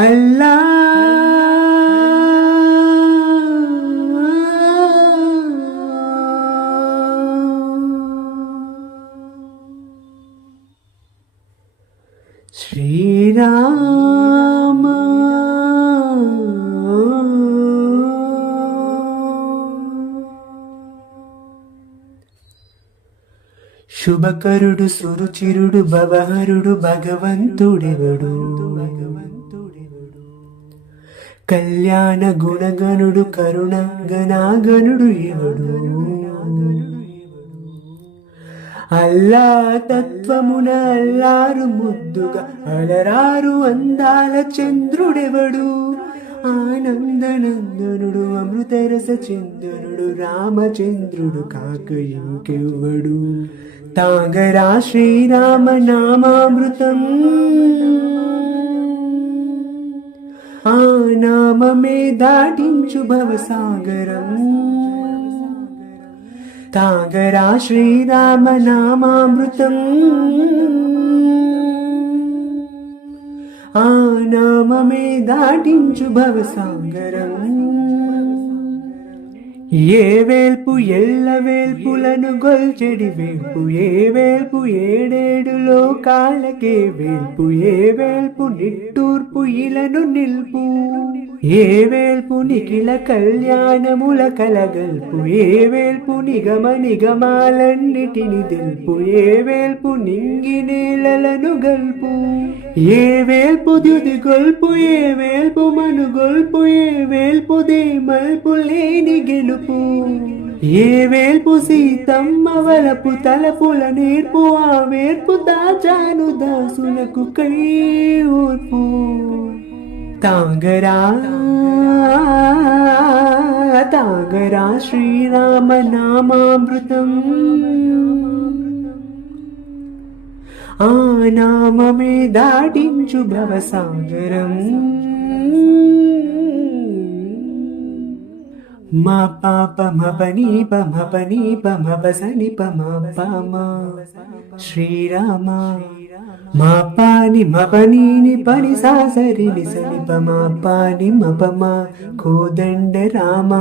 అల్లా శ్రీరామ శుభకరుడు సురుచిరుడు భవహరుడు భగవంతుడెవడు కళ్యాణ గుణగణుడు కరుణ గణాగణుడు ఎవడు అల్లా తత్వమున అల్లారు ముద్దుగా అలరారు అందాల చంద్రుడెవడు ఆనందనందనుడు అమృతరస చందనుడు రామచంద్రుడు కాక ఇంకెవ్వడు తాగరా శ్రీరామ నామామృతం ఆ నామమే దాటించు భవసాగరం తాగరా శ్రీరామ నామామృతం ఆ నామమే దాటించు భవసాగరం ఏ వేల్పు ఎల్ల వేల్పులను గొల్చెడి వేల్పు ఏ వేల్పు ఏడేడు లోకాలకే వేల్పు ఏ వేల్పు నిట్టూర్పు ఇలను నిల్పు ఏ వేల్పు నిఖిల కళ్యాణముల కలగల్పు ఏ వేల్పు నిగమ నిగమాలన్నిటిని తెలుపు ఏ వేల్పు నింగి నేలలను గల్పు ఏ వేల్పు దుది గొల్పు ఏ వేల్పు మను గొల్పు ఏ వేల్పు దే మల్పు లేని గెలుపు ఏ వేల్పు సీతమ్మ వలపు తలపుల నేర్పు ఆ వేర్పు దాచాను దాసులకు కై ఓర్పు తాగరా తాగరా శ్రీరామ నామామృతం ఆ నామమే దాటించు భవసాగరం మా పాప మపని పమపని పమపసని పమ శ్రీరామ మా పాని మపనీని పని సాసరిని సని పమా పాని మపమ కోదండ రామ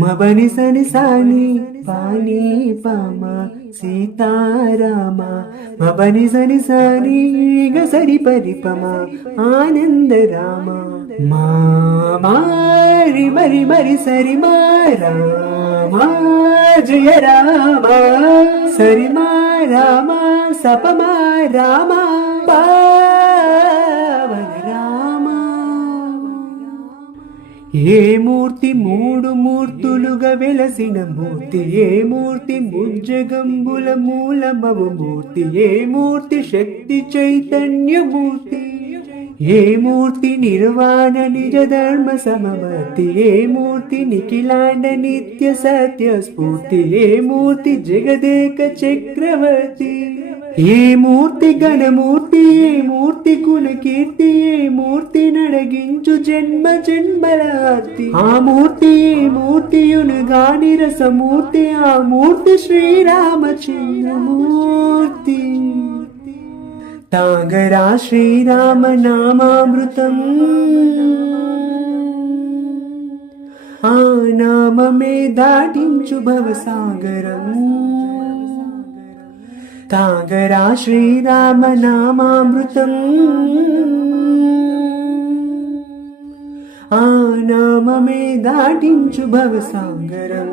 మబని సని సాని పాని పమ సీతారామ మబని సని సాని గసరి పరిపమ ఆనంద రామ మా మారి మరి మరి సరి మా రామ జయ రామ సరి మా రామ సపమా రామ పావన రామ ఏ మూర్తి మూడు మూర్తులుగా వెలసిన మూర్తి ఏ మూర్తి ముజ్జగంబుల మూలమవు మూర్తి ఏ మూర్తి శక్తి చైతన్యమూర్తి ఏ మూర్తి నిర్వాణ నిజ ధర్మ సమవర్తి ఏ మూర్తి నిఖిలాండ నిత్య సత్య స్ఫూర్తి ఏ మూర్తి జగదేక చక్రవర్తి ఏ మూర్తి గణమూర్తి ఏ మూర్తి కుల కీర్తి ఏ మూర్తి నడగించు జన్మ జన్మలార్తి ఆ మూర్తి ఏ మూర్తియునుగాని రసమూర్తి ఆ మూర్తి శ్రీరామచంద్రమూర్తి తాగరా శ్రీరామ నామామృతం ఆ నామమే దాటించు భవసాగరం తాగరా శ్రీరామ నామామృతం ఆ నామమే దాటించు భవసాగరం